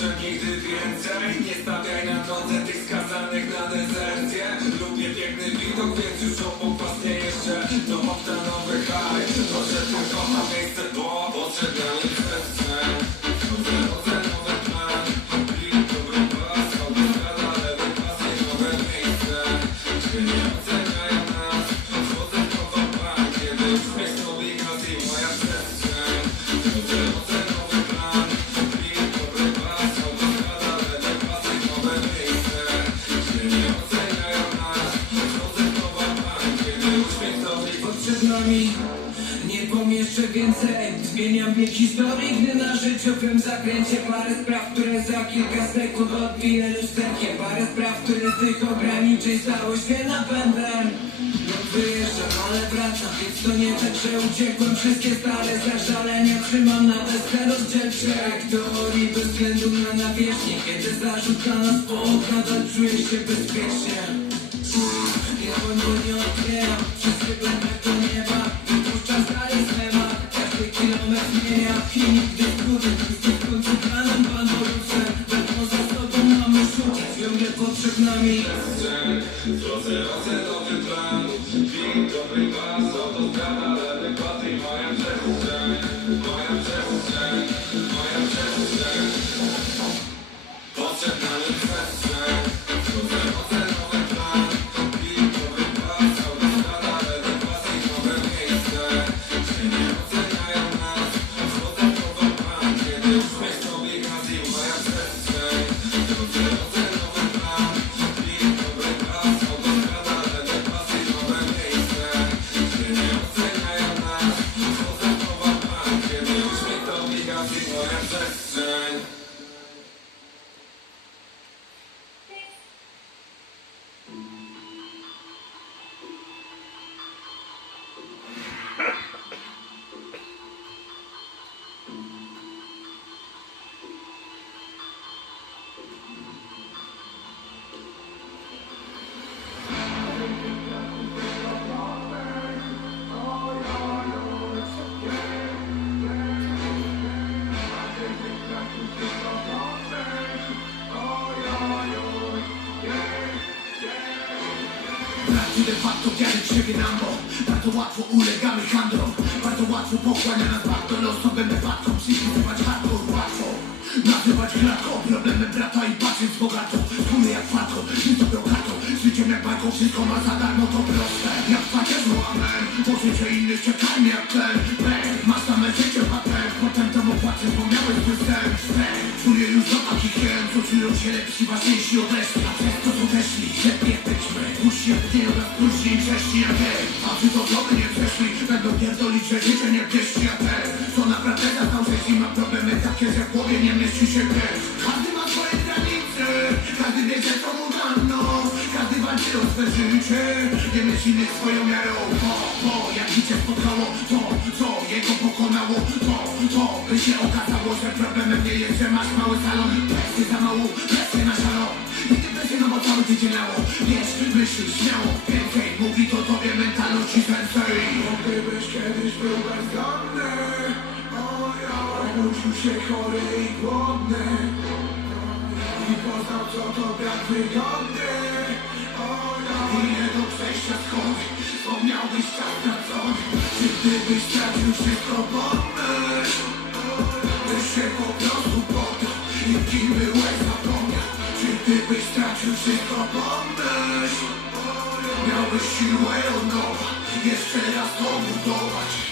Proszę nigdy więcej Nie stawiaj na drodze tych skazanych na dezercję Lubię piękny widok więc już obok was nie jeszcze To oktanowy haj Proszę tylko na miejsce bo Potrzebna mi pomieszczę więcej. Zmieniam bieg historii, gdy na życiowym zakręcie. Parę spraw, które za kilka sekund odbije lusterkiem. Parę spraw, które z tych ograniczeń stały się napędem. No wyjeżdżam, ale wracam, więc to nie tak, że uciekłem. Wszystkie stare zażalenia trzymam na desce rozdzielczej Teorii bez względu na nawierzchnię Kiedy zarzuca nas po nadal czuję się bezpiecznie skóry Wszystko w końcu planem sobą mamy szukać Ciągle potrzebna mi Drodze Prawdziwy de facto wiary siebie nam, bo bardzo łatwo ulegamy handlom Bardzo łatwo pochłania nas bardzo los będę fatką przypisywać hardcore łatwo. Nazywać klatką Problemy brata i patrzeć bogato. Tłumy jak fatko, nie to brokato Z życiem jak bajką, wszystko ma za darmo To proste, jak fakierzu amen Poczucie innych czekajmy jak ten Bang, masz same życie patent. Potem to opłacisz, bo miałeś swój czuję już do takich Co czują się lepsi, ważniejsi od reszty. A przez to lepiej byćmy Nie raz później hej A czy to doby nie przeszli Będą pierdolić, że życie nie pieści jak ten Co naprawdę zastał że i ma problemy takie, że w głowie nie mieści się wiesz Każdy ma swoje granice Każdy wie, że to mu dano. Każdy walczy o swe życie Nie myśl innych swoją miarą. Bo, bo jak życie spotkało To, co jego pokonało To, to by się okazało, że problemem nie jest, że masz mały salon. Presję za małą, presję na szalon no bo cały tydzień lało Wiesz, myśl śmiało. Więcej mówi to tobie mentalność i Gdybyś kiedyś był bezdomny Obudził się chory i głodny. I poznał co to brak wygody I nie do przejścia schody Wspomniałbyś czas stracony Czy gdybyś stracił wszystko pomyśl Byś się po prostu I kim wszystko pomyśl Miałbyś siłę od Jeszcze raz to budować